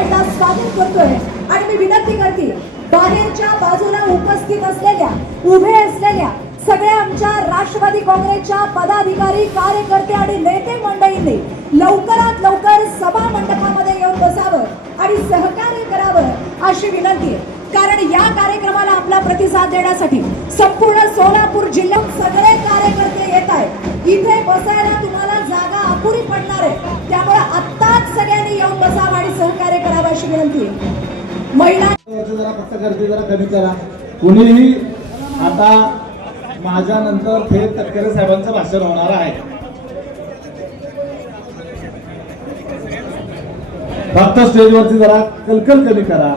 पुन्हा स्वागत करतोय. आणि मी विनंती करते बाहेरच्या बाजूला उपस्थित असलेल्या उभे असलेल्या सगळ्या आमच्या राष्ट्रवादी काँग्रेसच्या पदाधिकारी कार्यकर्ते आणि नेते मंडळींनी लवकरात लवकर सभा मंडपामध्ये येऊन बसावं आणि सहकार्य करावं अशी विनंती आहे. कारण या कार्यक्रमाला आपला प्रतिसाद देण्यासाठी संपूर्ण सोलापूर जिल्ह्यात सगळे कार्यकर्ते येत आहेत. इथे बसायला विनंती. आहे महिला याचं जरा फक्त गर्दी जरा कमी करा. कुणीही आता माझ्या नंतर थेट तटकरे साहेबांचं भाषण होणार आहे. फक्त स्टेजवरती जरा कलकल कमी करा.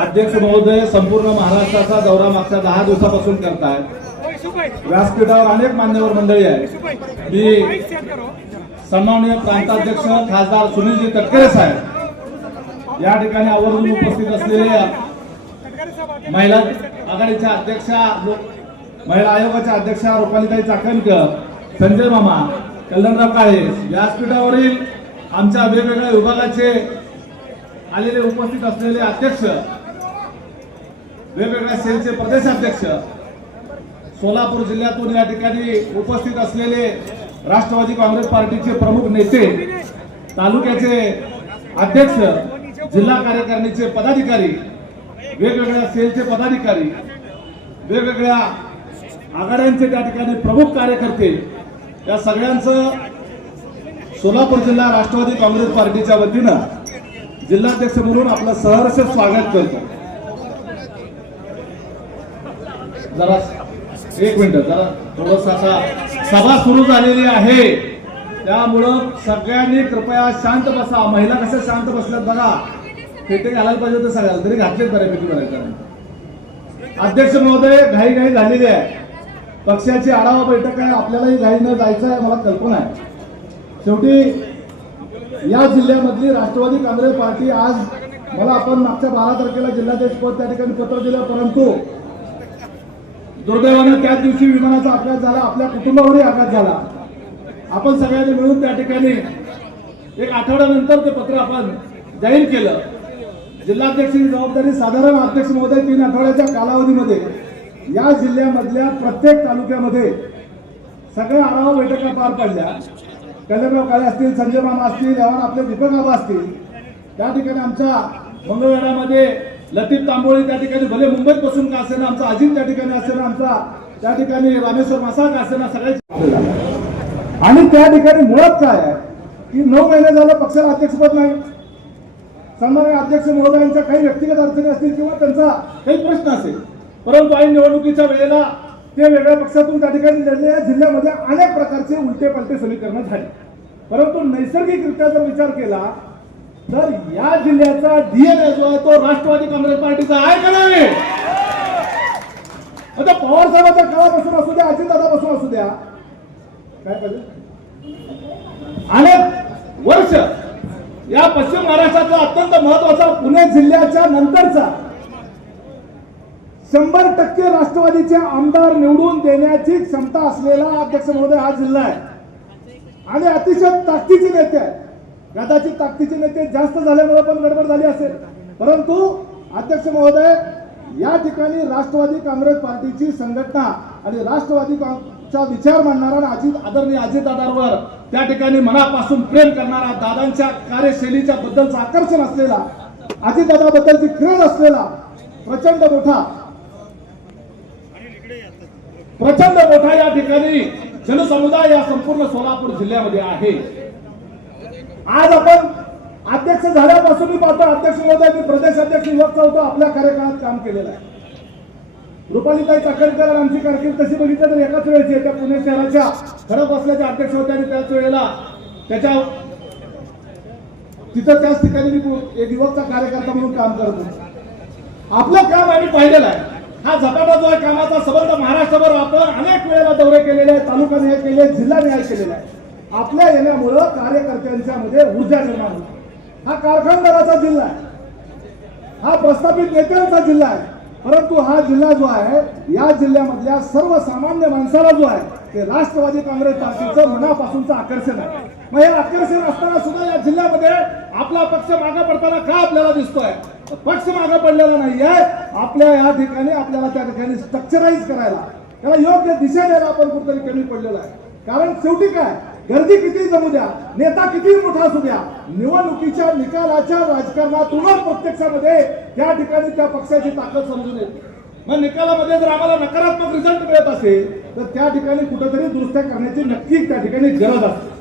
अध्यक्ष महोदय संपूर्ण महाराष्ट्राचा दौरा मागच्या दहा दिवसापासून करतायत. व्यासपीठावर अनेक मान्यवर मंडळी आहेत. मी सन्माननीय प्रांताध्यक्ष खासदार सुनीलजी तटकरे साहेब या ठिकाणी आवर्जून उपस्थित असलेले महिला आघाडीच्या अध्यक्षा महिला आयोगाच्या अध्यक्षा रुपालीताई चाकणकर संजय मामा कल्याणराव काळे व्यासपीठावरील आमच्या वेगवेगळ्या विभागाचे आलेले उपस्थित असलेले अध्यक्ष वेगवेगळ्या सेलचे प्रदेशाध्यक्ष सोलापूर जिल्ह्यातून या ठिकाणी उपस्थित असलेले राष्ट्रवादी काँग्रेस पार्टीचे प्रमुख नेते तालुक्याचे अध्यक्ष जिल्हा कार्यकारिणीचे पदाधिकारी वेगवेगळ्या सेलचे पदाधिकारी वेगवेगळ्या आघाड्यांचे त्या ठिकाणी प्रमुख कार्यकर्ते या सगळ्यांचं सोलापूर जिल्हा राष्ट्रवादी काँग्रेस पार्टीच्या वतीनं जिल्हाध्यक्ष म्हणून आपलं सहर्ष स्वागत करतो. जरा एक मिनिट जरा थोडस आता सभा सुरू झालेली आहे. त्यामुळं सगळ्यांनी कृपया शांत बसा. महिला कशा शांत बसल्यात बघा. पेटे घालायला पाहिजे होतं सगळ्याला तरी घातलेत बऱ्यापैकी बऱ्याच अध्यक्ष महोदय घाई घाई झालेली आहे. पक्षाची आढावा बैठक आहे आपल्यालाही घाईनं जायचं आहे मला कल्पना आहे. शेवटी या जिल्ह्यामधली राष्ट्रवादी काँग्रेस पार्टी आज मला आपण मागच्या बारा तारखेला जिल्हाध्यक्ष पद त्या ठिकाणी पत्र दिलं परंतु दुर्दैवानं त्याच दिवशी विमानाचा अपघात झाला आपल्या कुटुंबावरही आघात झाला. आपण सगळ्यांनी मिळून त्या ठिकाणी एक आठवड्यानंतर ते पत्र आपण जाहीर केलं. जिल्हाध्यक्षांची जबाबदारी साधारण अध्यक्ष महोदय तीन आठवड्याच्या कालावधीमध्ये या जिल्ह्यामधल्या प्रत्येक तालुक्यामध्ये सगळ्या आढावा बैठका पार पडल्या. कल्याणराव काळे असतील संजय मामा असतील यावर आपले दीपक आबा असतील. त्या ठिकाणी आमच्या मंगळवेढामध्ये लतीफ तांबोळी त्या ठिकाणी भले मुंबईत बसून का असेल आमचा अजित त्या ठिकाणी असेल आमचा त्या ठिकाणी रामेश्वर मासा का असेल सगळ्याचे आणि त्या ठिकाणी मुळात काय आहे की नऊ महिने झालं पक्षाला अध्यक्षपद नाही. सन्मान्य अध्यक्ष महोदयांच्या काही व्यक्तिगत अडचणी असतील किंवा त्यांचा काही प्रश्न असेल परंतु ऐन निवडणुकीच्या वेळेला ते वेगळ्या पक्षातून त्या ठिकाणी लढलेल्या जिल्ह्यामध्ये अनेक प्रकारचे उलटे पलटे समीकरणं झाली. परंतु नैसर्गिकरित्या जर विचार केला तर या जिल्ह्याचा डीएनए जो आहे तो राष्ट्रवादी काँग्रेस पार्टीचा आहे का नाही? आता पवार साहेबांच्या काळापासून असू द्या अजितदादापासून असू द्या काय पाहिजे? अनेक वर्ष या पश्चिम महाराष्ट्राचा अत्यंत महत्त्वाचा पुणे जिल्ह्याच्या नंतरचा शंभर टक्के राष्ट्रवादीचे आमदार निवडून देण्याची क्षमता असलेला अध्यक्ष महोदय हा जिल्हा आहे. आणि अतिशय ताकदीचे नेते आहेत. कदाचित ताकदीचे नेते जास्त झाल्यामुळे पण गडबड झाली असेल. परंतु अध्यक्ष महोदय या ठिकाणी राष्ट्रवादी काँग्रेस पार्टीची संघटना आणि राष्ट्रवादी विचार मांडणारा अजित आदरणीय अजितदादांवर त्या ठिकाणी मनापासून प्रेम करणारा दादांच्या कार्यशैलीच्या बद्दलचं आकर्षण असलेला अजितदादाबद्दलची क्रेज असलेला प्रचंड मोठा प्रचंड मोठा या ठिकाणी जनसमुदाय या संपूर्ण सोलापूर जिल्ह्यामध्ये आहे. आज आपण अध्यक्ष झाल्यापासून मी पाहतो अध्यक्ष महोदय मी प्रदेश अध्यक्ष युवकचा होतो आपल्या कार्यकाळात काम केलेलं आहे. रुपालीताई चाकणकर आमची कारकीर्द तशी बघितली तर एकाच वेळेची त्या पुणे शहराच्या खडक असल्याच्या अध्यक्ष होत्या आणि त्याच वेळेला त्याच्या तिथं त्याच ठिकाणी मी एक युवकचा कार्यकर्ता म्हणून काम करत होतो. आपलं काम आम्ही पाहिलेलं आहे. हा झपाटा जो आहे कामाचा सबंध महाराष्ट्रभर आपण अनेक वेळेला दौरे केलेले आहेत तालुका न्याय केले जिल्हा न्याय केलेला आहे. आपल्या येण्यामुळं कार्यकर्त्यांच्या मध्ये ऊर्जा निर्माण होते. हा कारखानदाराचा जिल्हा आहे. हा प्रस्थापित नेत्यांचा जिल्हा आहे. परंतु हा जिल्हा जो आहे या जिल्ह्यामधल्या सर्वसामान्य माणसाला जो आहे ते राष्ट्रवादी काँग्रेस पार्टीचं मनापासूनचं आकर्षण आहे. मग हे आकर्षण असताना सुद्धा या जिल्ह्यामध्ये आपला पक्ष मागे पडताना का आपल्याला दिसतोय? पक्ष मागे पडलेला नाहीये. आपल्या या ठिकाणी आपल्याला त्या ठिकाणी स्ट्रक्चराईज करायला. त्याला योग्य दिशा द्यायला आपण कुठेतरी कमी पडलेला आहे. कारण शेवटी काय? गर्दी किती जमू द्या नेता किती मोठा असू द्या निवडणुकीच्या निकालाच्या राजकारणातूनच प्रत्यक्षामध्ये त्या ठिकाणी त्या पक्षाची ताकद समजून येते. मग निकालामध्ये जर आम्हाला नकारात्मक रिझल्ट मिळत असेल तर त्या ठिकाणी कुठेतरी दुरुस्त्या करण्याची नक्की त्या ठिकाणी गरज असते.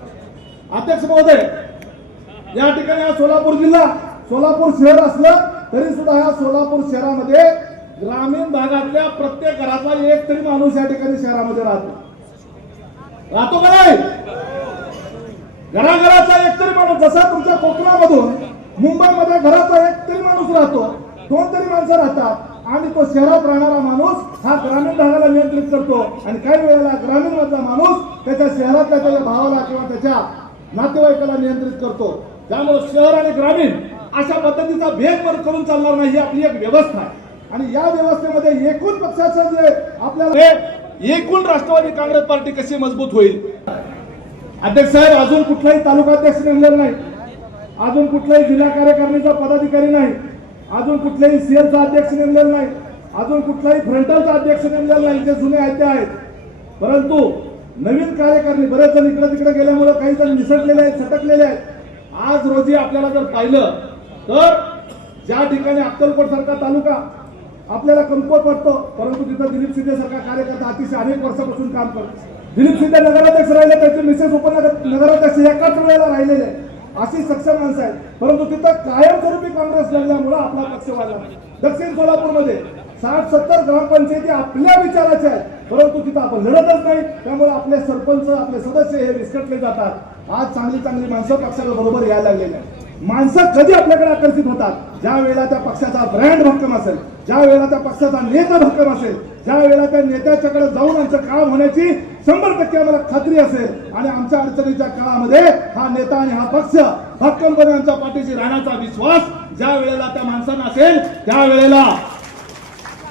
अध्यक्ष महोदय या ठिकाणी हा सोलापूर जिल्हा सोलापूर शहर असलं तरी सुद्धा ह्या सोलापूर शहरामध्ये ग्रामीण भागातल्या प्रत्येक घरातला एक तरी माणूस या ठिकाणी शहरामध्ये राहतो. राहतो का नाही? घराघराचा एक तरी माणूस जसा तुमच्या कोकणामधून मुंबईमध्ये घराचा एक तरी माणूस राहतो दोन तरी माणसं राहतात आणि तो शहरात राहणारा माणूस हा ग्रामीण भागाला नियंत्रित करतो. आणि काही वेळेला ग्रामीण मधला माणूस त्याच्या शहरातल्या त्याच्या भावाला किंवा त्याच्या नातेवाईकाला नियंत्रित करतो. त्यामुळे शहर आणि ग्रामीण अशा पद्धतीचा भेद पण करून चालणार नाही ही आपली एक व्यवस्था आहे. आणि या व्यवस्थेमध्ये एकूण पक्षाचं जे आपल्याला हे एकूण राष्ट्रवादी काँग्रेस पार्टी कशी मजबूत होईल? अध्यक्ष साहेब अजून कुठलाही तालुका अध्यक्ष नेमलेला नाही. अजून कुठलाही जिल्हा कार्यकारिणीचा पदाधिकारी नाही. अजून कुठल्याही सीएलचा अध्यक्ष नेमलेला नाही. अजून कुठलाही फ्रंटलचा अध्यक्ष नेमलेला नाही. जे जुने आहेत ते आहेत. परंतु नवीन कार्यकारिणी बरेच जण इकडे तिकडे गेल्यामुळे काही जण निसटलेले आहेत सटकलेले आहेत. आज रोजी आपल्याला जर पाहिलं तर ज्या ठिकाणी अक्कलकोट सारखा तालुका आपल्याला कमकुवत वाटतो परंतु तिथं दिलीप शिंदे सारखा कार्यकर्ता अतिशय अनेक वर्षापासून काम करतो. दिलीप शिंदे नगराध्यक्ष राहिले त्याचे मिसेस उपनगर नगराध्यक्ष एकाच वेळेला राहिलेले. अशी सक्षम माणसं आहेत. परंतु तिथं कायमस्वरूपी काँग्रेस लढल्यामुळं आपला पक्ष वाढला. दक्षिण सोलापूरमध्ये साठ सत्तर ग्रामपंचायती आपल्या विचाराच्या आहेत. परंतु तिथं आपण लढतच नाही. त्यामुळे आपले सरपंच आपले सदस्य हे विस्कटले जातात. आज चांगली चांगली माणसं पक्षाला बरोबर यायला लागलेली आहेत. माणसं कधी आपल्याकडे आकर्षित होतात? ज्या वेळेला त्या पक्षाचा ब्रँड भक्कम असेल ज्या वेळेला त्या पक्षाचा नेता भक्कम असेल ज्या वेळेला त्या नेत्याच्याकडे जाऊन आमचं काम होण्याची शंभर टक्के आम्हाला खात्री असेल आणि आमच्या अडचणीच्या काळामध्ये हा नेता आणि हा पक्ष भक्कमपणे आमच्या पाठीशी राहण्याचा विश्वास ज्या वेळेला त्या माणसांना असेल त्या वेळेला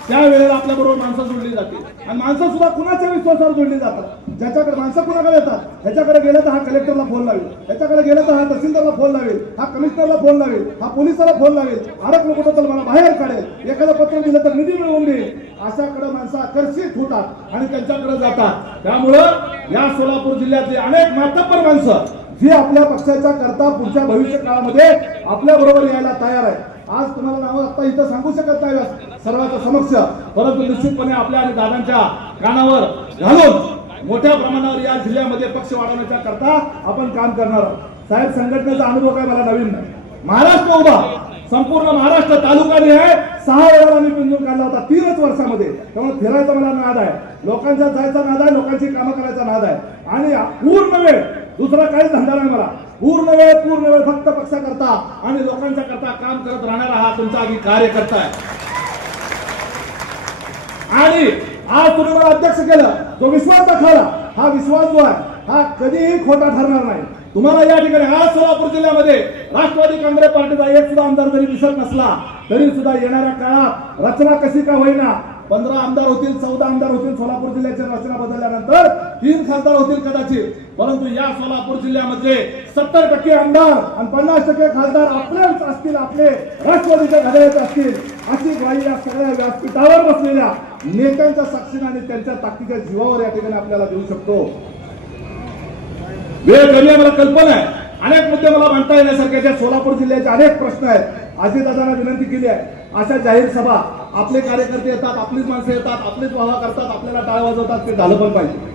त्यावेळेला आपल्याबरोबर आपल्या बरोबर माणसं जोडली जाते आणि माणसं सुद्धा कुणाच्या विश्वासावर जोडली जातात? ज्याच्याकडे माणसं कुणाकडे येतात? ह्याच्याकडे गेलं तर हा कलेक्टरला फोन लावेल. ह्याच्याकडे गेलं तर हा तहसीलदारला फोन लावेल. हा कमिशनरला फोन लावेल. हा पोलिसाला फोन लावेल. आरोप लोक तर मला बाहेर काढेल. एखादं पत्र दिलं तर निधी मिळवून देईल. अशाकडे माणसं आकर्षित होतात आणि त्यांच्याकडे जातात. त्यामुळं या सोलापूर जिल्ह्यातली अनेक मातब्बर माणसं जी आपल्या पक्षाच्या करता पुढच्या भविष्य काळामध्ये आपल्या बरोबर यायला तयार आहे आज तुम्हाला नावं आता इथं सांगू शकत नाही सर्वांच्या समक्ष. परंतु निश्चितपणे आपल्या आणि दादांच्या कानावर घालून मोठ्या प्रमाणावर या जिल्ह्यामध्ये पक्ष वाढवण्याच्या करता आपण काम करणार आहोत. साहेब संघटनेचा अनुभव काय मला नवीन नाही. महाराष्ट्र उभा. संपूर्ण महाराष्ट्र तालुकाने आहे सहा वेळा मी पिंजून काढला होता तीनच वर्षामध्ये. त्यामुळे फिरायचा मला नाद आहे. लोकांचा जायचा नाद आहे लोकांची कामं करायचा नाद आहे. आणि पूर्ण वेळ दुसरा काहीच धंदा नाही मला. पूर्ण वेळ पूर्ण वेळ फक्त पक्षाकरता आणि लोकांच्या करता काम करत राहणारा हा तुमचा आधी कार्यकर्ता आहे. आणि आज तुम्ही मला अध्यक्ष केलं जो विश्वास दाखवला हा विश्वास जो आहे हा कधीही खोटा ठरणार नाही. तुम्हाला या ठिकाणी आज सोलापूर जिल्ह्यामध्ये राष्ट्रवादी काँग्रेस पार्टीचा एक सुद्धा आमदार जरी दिसत नसला तरी सुद्धा येणाऱ्या काळात रचना कशी का होईना पंधरा आमदार होतील चौदा आमदार होतील सोलापूर जिल्ह्याच्या रचना बदलल्यानंतर तीन खासदार होतील कदाचित. परंतु या सोलापूर जिल्ह्यामध्ये सत्तर टक्के आमदार आणि पन्नास टक्के खासदार आपलेच असतील आपले राष्ट्रवादीच्या घड्याचे असतील. अशी ग्वाही या सगळ्या व्यासपीठावर बसलेल्या नेत्यांच्या साक्षीने आणि त्यांच्या ताकदीच्या जीवावर या ठिकाणी आपल्याला देऊ शकतो. वेळ कमी आहे मला कल्पना आहे. अनेक मुद्दे मला मांडता येण्यासारखे सोलापूर जिल्ह्याचे अनेक प्रश्न आहेत. अजितदादांना विनंती केली आहे. अशा जाहीर सभा आपले कार्यकर्ते येतात आपलीच माणसं येतात आपलीच वाहवा करतात आपल्याला टाळ वाजवतात ते झालं पण पाहिजे.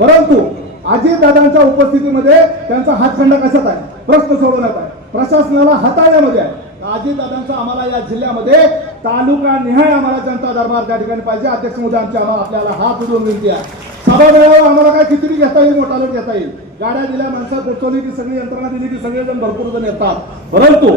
परंतु अजितदादांच्या उपस्थितीमध्ये त्यांचा हातखंडा कशात आहे? प्रश्न सोडवण्यात आहे. प्रशासनाला हाताळण्यामध्ये आहे. अजितदादांचा आम्हाला या जिल्ह्यामध्ये तालुका निहाय आम्हाला जनता दरबार त्या ठिकाणी पाहिजे. अध्यक्ष मोदी आमची आम्हाला आपल्याला हात उडवून विनंती आहे. सभा मेळावा आम्हाला काय किती घेता येईल मोठा लोक घेता येईल? गाड्या दिल्या माणसं पोचवली की सगळी यंत्रणा दिली की सगळेजण भरपूर जण येतात. परंतु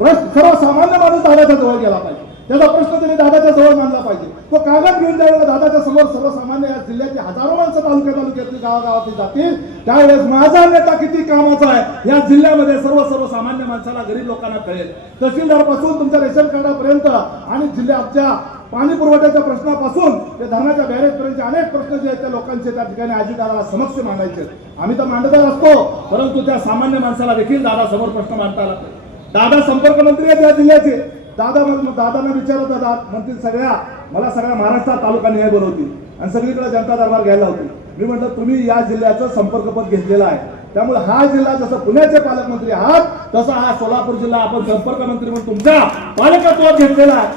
सर्वसामान्य माणूस दादाच्या जवळ गेला पाहिजे. त्याचा प्रश्न त्यांनी दादाच्या जवळ मांडला पाहिजे. तो कागद घेऊन ज्यावेळेला दादाच्या समोर सर्वसामान्य या जिल्ह्याची हजारो माणसं तालुक्या तालुक्यातली गावागावातली जातील. त्यावेळेस माझा नेता किती कामाचा आहे या जिल्ह्यामध्ये सर्व सर्वसामान्य माणसाला गरीब लोकांना कळेल. तहसीलदारपासून तुमच्या रेशन कार्डापर्यंत आणि जिल्ह्याच्या पाणी पुरवठ्याच्या प्रश्नापासून ते धरणाच्या बॅरेजपर्यंतचे अनेक प्रश्न जे आहेत त्या लोकांचे त्या ठिकाणी अजितदाराला समक्ष मांडायचे आम्ही तर मांडतच असतो परंतु त्या सामान्य माणसाला देखील दादा समोर प्रश्न मांडता आला दादा संपर्क मंत्री आहेत या जिल्ह्याचे. दादा म्हण- दादांना विचारत दादा म्हणतील सगळ्या मला सगळ्या महाराष्ट्रात तालुका न्याय बोलवतील आणि सगळीकडे जनता दरबार घ्यायला होती. मी म्हटलं तुम्ही या जिल्ह्याचं संपर्कपद घेतलेलं आहे. त्यामुळे हा जिल्हा जसं पुण्याचे पालकमंत्री आहात तसा हा सोलापूर जिल्हा आपण संपर्क मंत्री म्हणून तुमच्या पालकत्वात घेतलेला आहे.